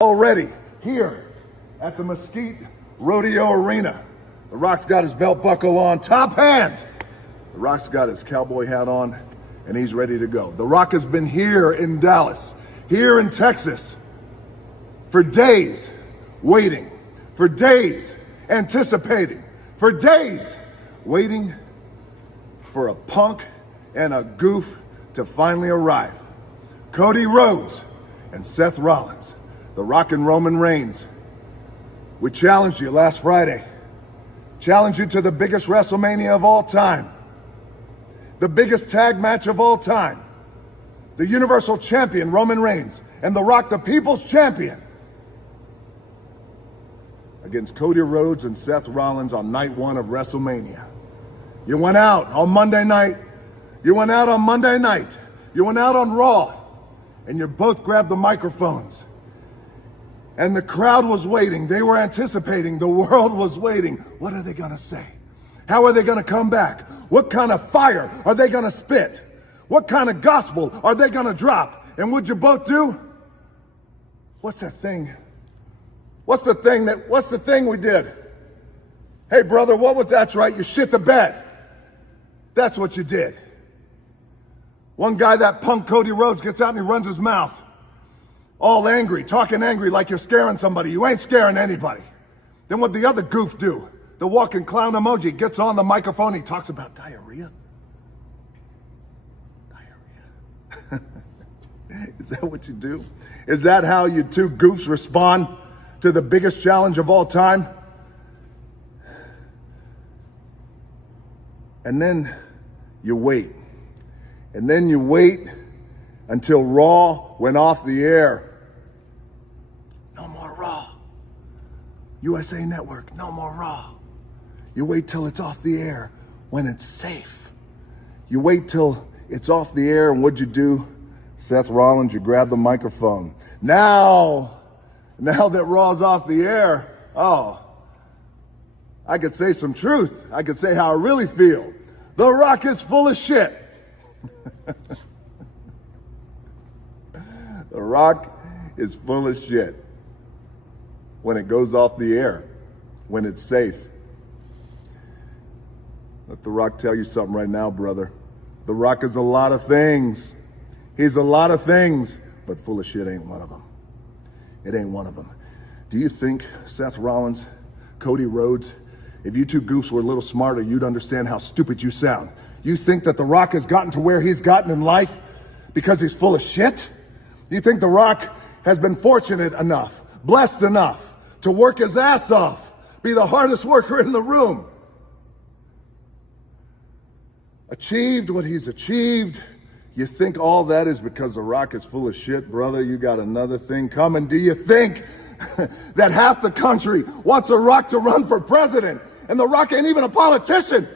Already here at the Mesquite Rodeo Arena. The Rock's got his belt buckle on, top hand. The Rock's got his cowboy hat on, and he's ready to go. The Rock has been here in Dallas, here in Texas, for days waiting, for days anticipating, for days waiting for a punk and a goof to finally arrive. Cody Rhodes and Seth Rollins, The Rock and Roman Reigns. We challenged you last Friday. Challenged you to the biggest WrestleMania of all time. The biggest tag match of all time. The Universal Champion, Roman Reigns, and The Rock, the People's Champion, against Cody Rhodes and Seth Rollins on night one of WrestleMania. You went out on Monday night. You went out on Monday night. You went out on Raw. And you both grabbed the microphones. And the crowd was waiting. They were anticipating. The world was waiting. What are they going to say? How are they going to come back? What kind of fire are they going to spit? What kind of gospel are they going to drop? And what'd you both do? What's that thing? What's the thing we did? Hey, brother, that's right, you shit the bed. That's what you did. One guy, that punk Cody Rhodes, gets out and he runs his mouth. All angry, talking angry like you're scaring somebody. You ain't scaring anybody. Then what the other goof do? The walking clown emoji gets on the microphone, he talks about diarrhea. Diarrhea. Is that what you do? Is that how you two goofs respond to the biggest challenge of all time? And then you wait. And then you wait until Raw went off the air. No more Raw. USA Network, no more Raw. You wait till it's off the air when it's safe. You wait till it's off the air, and what'd you do? Seth Rollins, you grab the microphone. Now that Raw's off the air, I could say some truth. I could say how I really feel. The Rock is full of shit. The Rock is full of shit when it goes off the air, when it's safe. Let The Rock tell you something right now, brother. The Rock is a lot of things. He's a lot of things, but full of shit ain't one of them. It ain't one of them. Do you think Seth Rollins, Cody Rhodes, if you two goofs were a little smarter, you'd understand how stupid you sound? You think that The Rock has gotten to where he's gotten in life because he's full of shit? You think The Rock has been fortunate enough, blessed enough to work his ass off, be the hardest worker in the room, achieved what he's achieved? You think all that is because The Rock is full of shit, brother? You got another thing coming. Do you think that half the country wants The Rock to run for president? And The Rock ain't even a politician.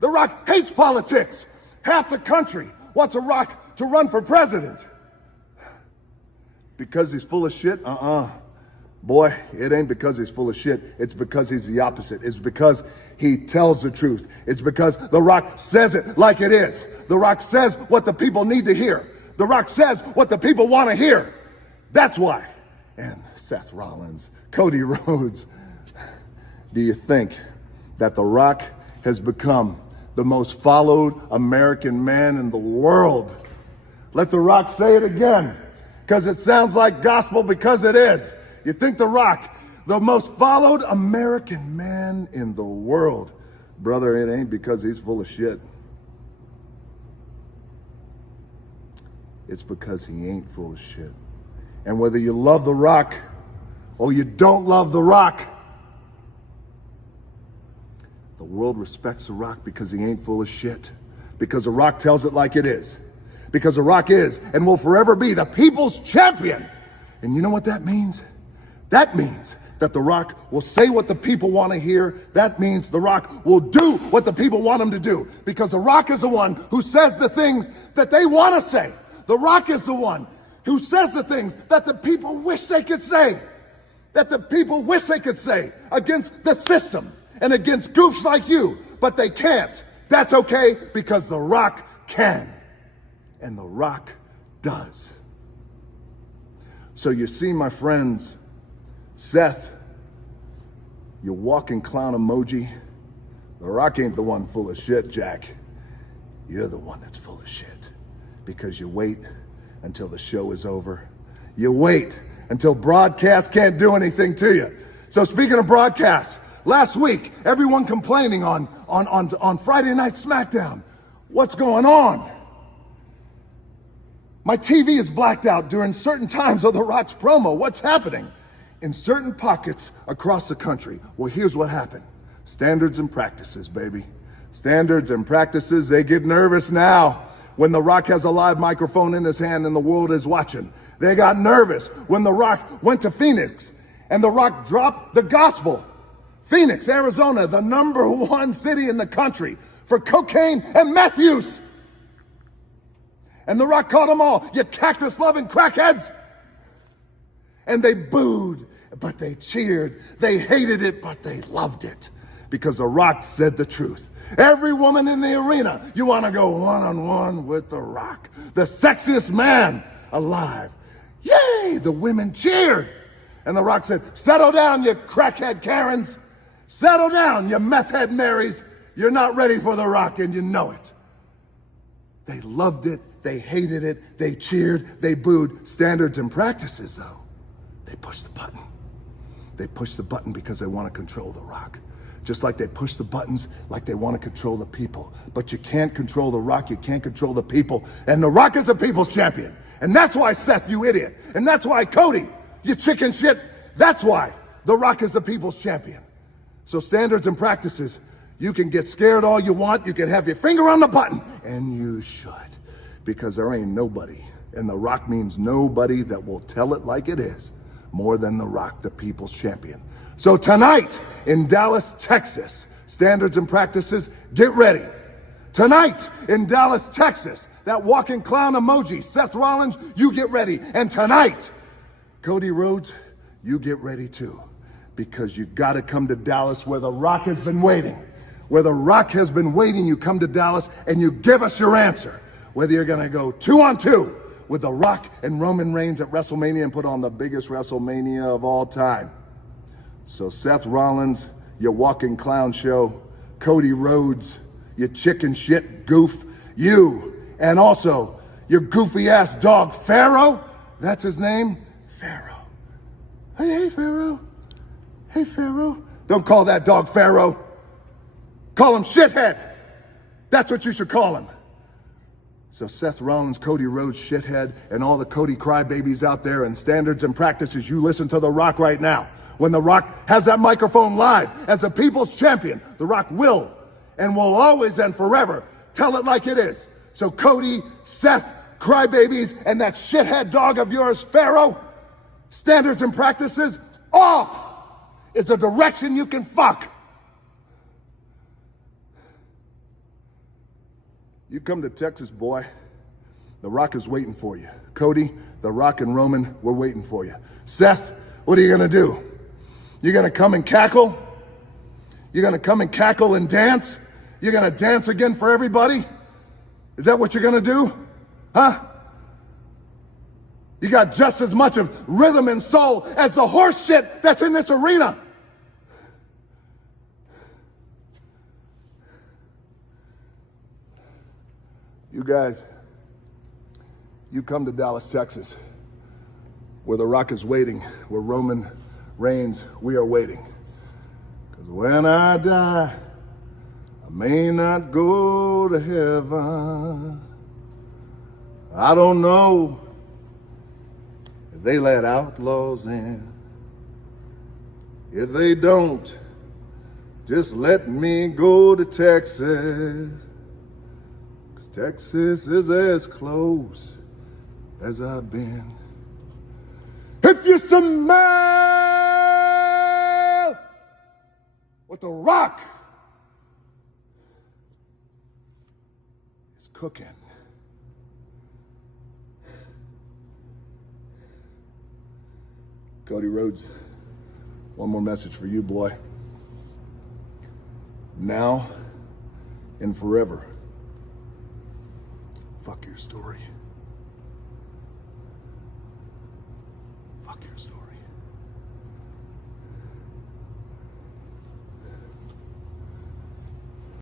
The Rock hates politics. Half the country wants The Rock to run for president. Because he's full of shit? Boy, it ain't because he's full of shit. It's because he's the opposite. It's because he tells the truth. It's because The Rock says it like it is. The Rock says what the people need to hear. The Rock says what the people want to hear. That's why. And Seth Rollins, Cody Rhodes, do you think that The Rock has become the most followed American man in the world? Let The Rock say it again, because it sounds like gospel, because it is. You think The Rock, the most followed American man in the world? Brother, it ain't because he's full of shit. It's because he ain't full of shit. And whether you love The Rock or you don't love The Rock, the world respects The Rock because he ain't full of shit. Because The Rock tells it like it is. Because The Rock is and will forever be the people's champion. And you know what that means? That means that The Rock will say what the people want to hear. That means The Rock will do what the people want him to do. Because The Rock is the one who says the things that they want to say. The Rock is the one who says the things that the people wish they could say. That the people wish they could say against the system and against goofs like you. But they can't. That's okay, because The Rock can. And The Rock does. So you see, my friends, Seth, you walking clown emoji. The Rock ain't the one full of shit, Jack. You're the one that's full of shit. Because you wait until the show is over. You wait until broadcast can't do anything to you. So speaking of broadcast, last week, everyone complaining on Friday Night SmackDown. What's going on? My TV is blacked out during certain times of The Rock's promo. What's happening? In certain pockets across the country. Well, here's what happened. Standards and practices, baby. Standards and practices, they get nervous now when The Rock has a live microphone in his hand and the world is watching. They got nervous when The Rock went to Phoenix and The Rock dropped the gospel. Phoenix, Arizona, the #1 city in the country for cocaine and meth use. And The Rock called them all, you cactus-loving crackheads. And they booed, but they cheered. They hated it, but they loved it. Because The Rock said the truth. Every woman in the arena, you want to go one-on-one with The Rock. The sexiest man alive. Yay! The women cheered. And The Rock said, settle down, you crackhead Karens. Settle down, you meth head Marys. You're not ready for The Rock, and you know it. They loved it. They hated it. They cheered. They booed. Standards and practices, though. They pushed the button. They push the button because they want to control The Rock. Just like they push the buttons like they want to control the people. But you can't control The Rock, you can't control the people. And The Rock is the people's champion. And that's why, Seth, you idiot. And that's why, Cody, you chicken shit. That's why The Rock is the people's champion. So standards and practices, you can get scared all you want, you can have your finger on the button, and you should. Because there ain't nobody, and The Rock means nobody, that will tell it like it is more than The Rock, the people's champion. So tonight in Dallas, Texas, standards and practices, get ready. Tonight in Dallas, Texas, that walking clown emoji, Seth Rollins, you get ready. And tonight, Cody Rhodes, you get ready too. Because you gotta come to Dallas where The Rock has been waiting. Where The Rock has been waiting, you come to Dallas and you give us your answer. Whether you're gonna go 2-on-2 with The Rock and Roman Reigns at WrestleMania and put on the biggest WrestleMania of all time. So Seth Rollins, your walking clown show, Cody Rhodes, your chicken shit goof, you, and also your goofy ass dog Pharaoh, that's his name, Pharaoh. Hey Pharaoh. Hey Pharaoh. Don't call that dog Pharaoh. Call him shithead. That's what you should call him. So Seth Rollins, Cody Rhodes, shithead, and all the Cody crybabies out there and standards and practices, you listen to The Rock right now. When The Rock has that microphone live as the people's champion, The Rock will and will always and forever tell it like it is. So Cody, Seth, crybabies, and that shithead dog of yours, Pharaoh, standards and practices, off is the direction you can fuck. You come to Texas, boy. The Rock is waiting for you. Cody, The Rock and Roman, we're waiting for you. Seth, what are you gonna do? You're gonna come and cackle? You're gonna come and cackle and dance? You're gonna dance again for everybody? Is that what you're gonna do? Huh? You got just as much of rhythm and soul as the horse shit that's in this arena. You guys, you come to Dallas, Texas, where The Rock is waiting, where Roman Reigns, we are waiting. Because when I die, I may not go to heaven. I don't know if they let outlaws in. If they don't, just let me go to Texas. Because Texas is as close as I've been. If you smell what The Rock is cooking, Cody Rhodes, one more message for you, boy. Now and forever, fuck your story.